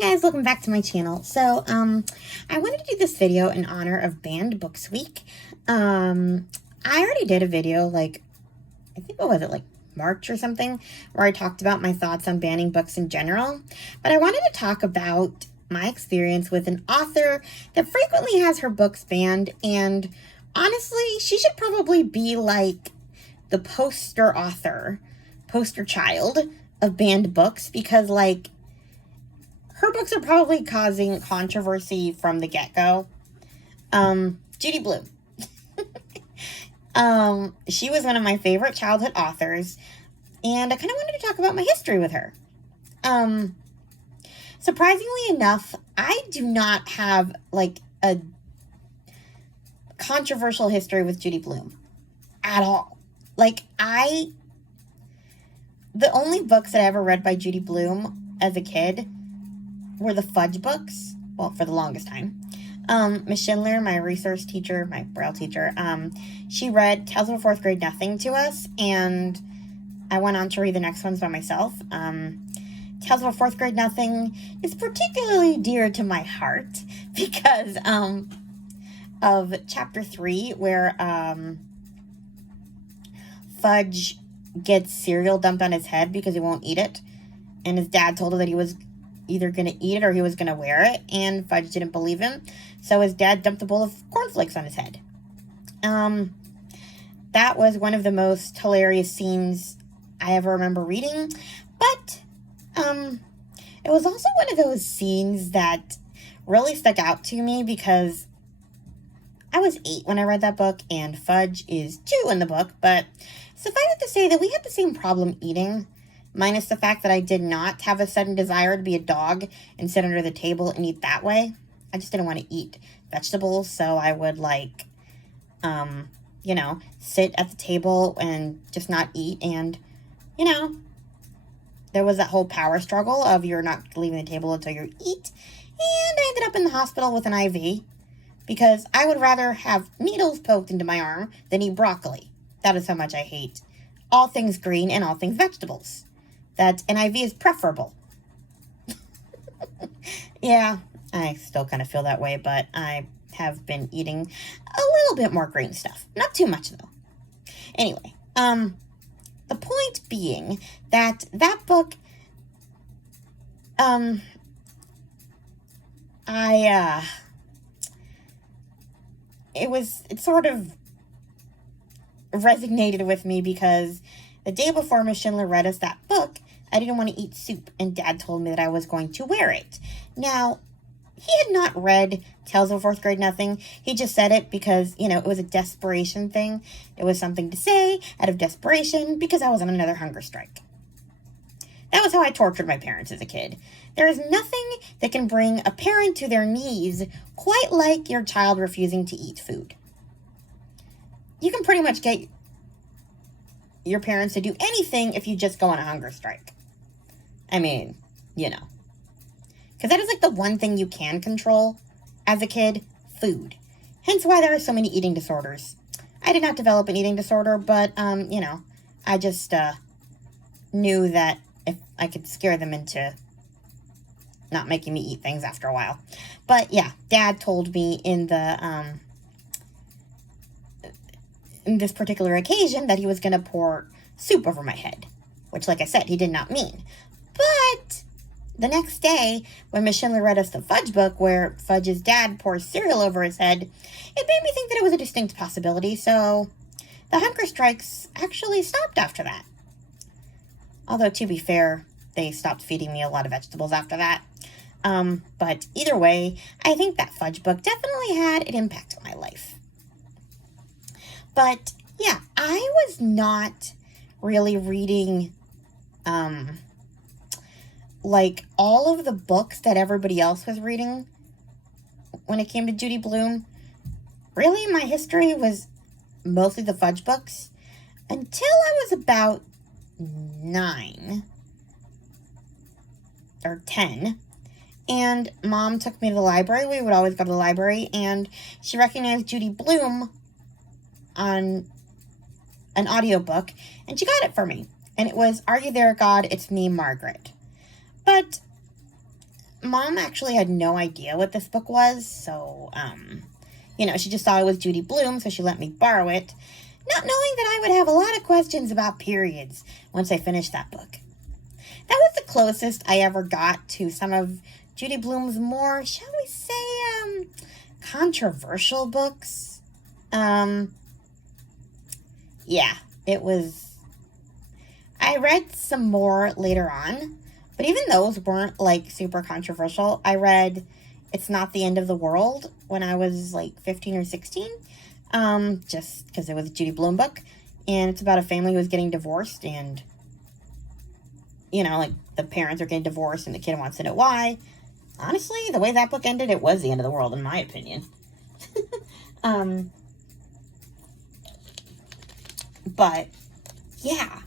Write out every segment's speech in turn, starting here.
guys, welcome back to my channel. So, I wanted to do this video in honor of Banned Books Week. I already did a video, like, I think, what was it, like March or something, where I talked about my thoughts on banning books in general. But I wanted to talk about my experience with an author that frequently has her books banned, and honestly, she should probably be like the poster child of banned books, because, like, her books are probably causing controversy from the get-go. Judy Blume. She was one of my favorite childhood authors, and I kind of wanted to talk about my history with her. Surprisingly enough, I do not have, like, a controversial history with Judy Blume at all. Like, the only books that I ever read by Judy Blume as a kid were the Fudge books, well, for the longest time. Miss Schindler, my resource teacher, my Braille teacher, she read Tales of a Fourth Grade Nothing to us, and I went on to read the next ones by myself. Tales of a Fourth Grade Nothing is particularly dear to my heart because of chapter 3, where Fudge gets cereal dumped on his head because he won't eat it, and his dad told him that he was either going to eat it or he was going to wear it, and Fudge didn't believe him, so his dad dumped a bowl of cornflakes on his head. That was one of the most hilarious scenes I ever remember reading, but it was also one of those scenes that really stuck out to me because I was 8 when I read that book, and Fudge is 2 in the book, but suffice it to say that we had the same problem eating, minus the fact that I did not have a sudden desire to be a dog and sit under the table and eat that way. I just didn't want to eat vegetables, so I would, like, sit at the table and just not eat, and, there was that whole power struggle of you're not leaving the table until you eat, and I ended up in the hospital with an IV, because I would rather have needles poked into my arm than eat broccoli. That is how much I hate all things green and all things vegetables. That an IV is preferable. Yeah, I still kind of feel that way, but I have been eating a little bit more green stuff. Not too much, though. Anyway, the point being that book, it sort of resonated with me because the day before Miss Schindler read us that book, I didn't want to eat soup, and Dad told me that I was going to wear it. Now, he had not read Tales of a Fourth Grade Nothing. He just said it because, it was a desperation thing. It was something to say out of desperation because I was on another hunger strike. That was how I tortured my parents as a kid. There is nothing that can bring a parent to their knees quite like your child refusing to eat food. You can pretty much get your parents to do anything if you just go on a hunger strike. I mean, Because that is, like, the one thing you can control as a kid, food. Hence why there are so many eating disorders. I did not develop an eating disorder, but, I just knew that if I could scare them into not making me eat things after a while. But, yeah, Dad told me in this particular occasion that he was going to pour soup over my head, which, like I said, he did not mean. But the next day, when Miss Schindler read us the Fudge book, where Fudge's dad pours cereal over his head, it made me think that it was a distinct possibility, so the hunger strikes actually stopped after that. Although, to be fair, they stopped feeding me a lot of vegetables after that. But either way, I think that Fudge book definitely had an impact on my life. But, yeah, I was not really reading, like, all of the books that everybody else was reading when it came to Judy Blume. Really, my history was mostly the Fudge books until I was about 9 or 10. And Mom took me to the library. We would always go to the library, and she recognized Judy Blume on an audiobook, and she got it for me. And it was Are You There, God? It's Me, Margaret. But Mom actually had no idea what this book was, so, she just thought it was Judy Blume, so she let me borrow it, not knowing that I would have a lot of questions about periods once I finished that book. That was the closest I ever got to some of Judy Blume's more, shall we say, controversial books. Yeah, it was. I read some more later on, but even those weren't, super controversial. I read It's Not the End of the World when I was, 15 or 16, just because it was a Judy Blume book, and it's about a family who was getting divorced, and, the parents are getting divorced, and the kid wants to know why. Honestly, the way that book ended, it was the end of the world, in my opinion. But, yeah.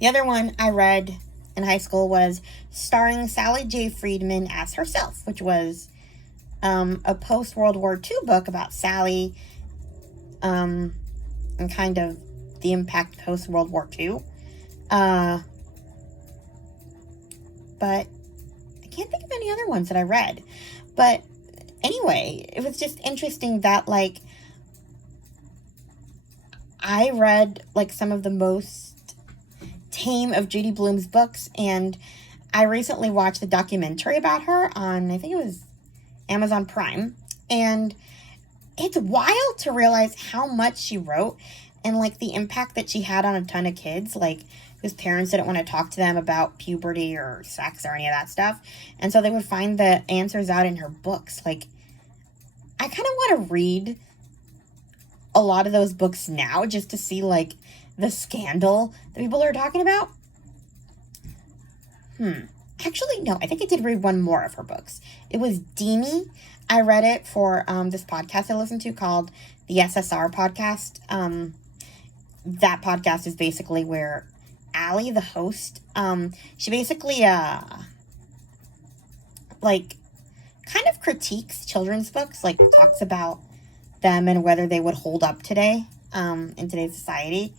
The other one I read in high school was starring Sally J. Friedman as herself, which was a post-World War II book about Sally and kind of the impact post-World War II. But I can't think of any other ones that I read. But anyway, it was just interesting that, I read, some of the most tame of Judy Blume's books, and I recently watched a documentary about her on, I think it was Amazon Prime, and it's wild to realize how much she wrote and, the impact that she had on a ton of kids, whose parents didn't want to talk to them about puberty or sex or any of that stuff, and so they would find the answers out in her books. I kind of want to read a lot of those books now just to see, the scandal that people are talking about. Actually, no, I think I did read one more of her books. It was Deanie. I read it for this podcast I listened to called the SSR podcast. That podcast is basically where Allie, the host, she basically, kind of critiques children's books, talks about them and whether they would hold up today, in today's society,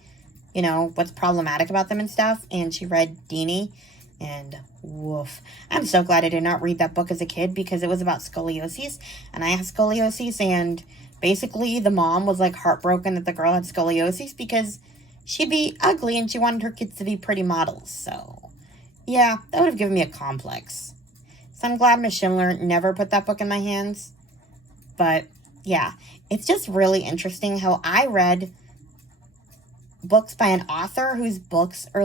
what's problematic about them and stuff. And she read Deanie, and woof. I'm so glad I did not read that book as a kid, because it was about scoliosis, and I have scoliosis, and basically the mom was heartbroken that the girl had scoliosis because she'd be ugly and she wanted her kids to be pretty models. So yeah, that would have given me a complex. So I'm glad Miss Schindler never put that book in my hands. But yeah, it's just really interesting how I read books by an author whose books are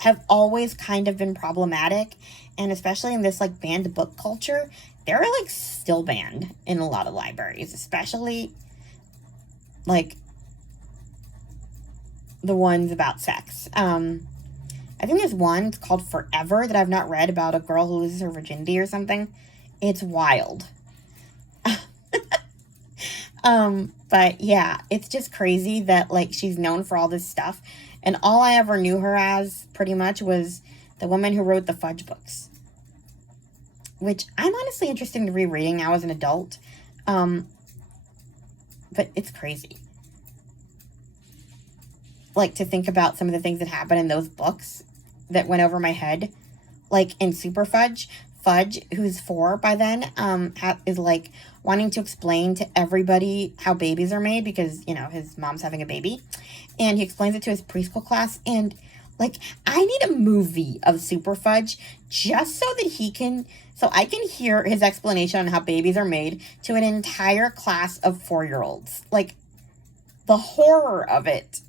have always kind of been problematic, and especially in this banned book culture, they're still banned in a lot of libraries, especially the ones about sex. I think there's one called Forever that I've not read, about a girl who loses her virginity or something. It's wild. But yeah, it's just crazy that she's known for all this stuff, and all I ever knew her as pretty much was the woman who wrote the Fudge books, which I'm honestly interested in rereading now as an adult. But it's crazy. To think about some of the things that happened in those books that went over my head. In Super Fudge, Fudge, who's 4 by then, is wanting to explain to everybody how babies are made because, his mom's having a baby. And he explains it to his preschool class. And, I need a movie of Super Fudge just so that so I can hear his explanation on how babies are made to an entire class of 4-year-olds. The horror of it.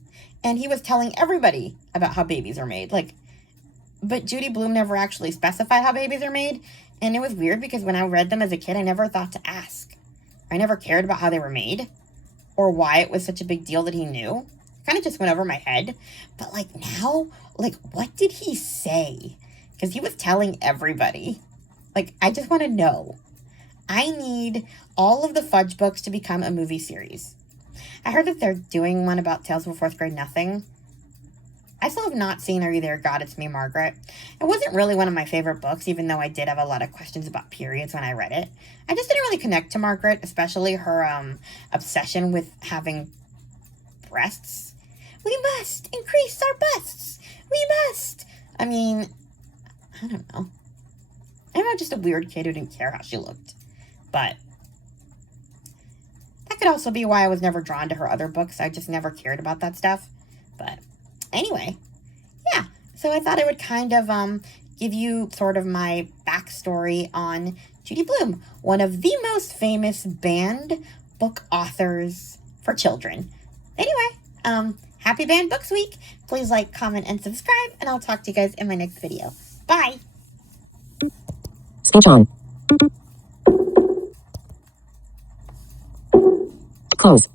And he was telling everybody about how babies are made. But Judy Blume never actually specified how babies are made. And it was weird because when I read them as a kid, I never thought to ask. I never cared about how they were made or why it was such a big deal that he knew. Kind of just went over my head. But now, what did he say? Because he was telling everybody. I just want to know. I need all of the Fudge books to become a movie series. I heard that they're doing one about Tales of a Fourth Grade Nothing. I still have not seen Are You There, God? It's Me, Margaret. It wasn't really one of my favorite books, even though I did have a lot of questions about periods when I read it. I just didn't really connect to Margaret, especially her obsession with having breasts. We must increase our busts. We must. I mean, I don't know. Maybe I'm just a weird kid who didn't care how she looked. But that could also be why I was never drawn to her other books. I just never cared about that stuff. But anyway, yeah. So I thought I would kind of give you sort of my backstory on Judy Blume, one of the most famous banned book authors for children. Anyway, happy Banned Books Week. Please like, comment, and subscribe, and I'll talk to you guys in my next video. Bye! Speech on. Close.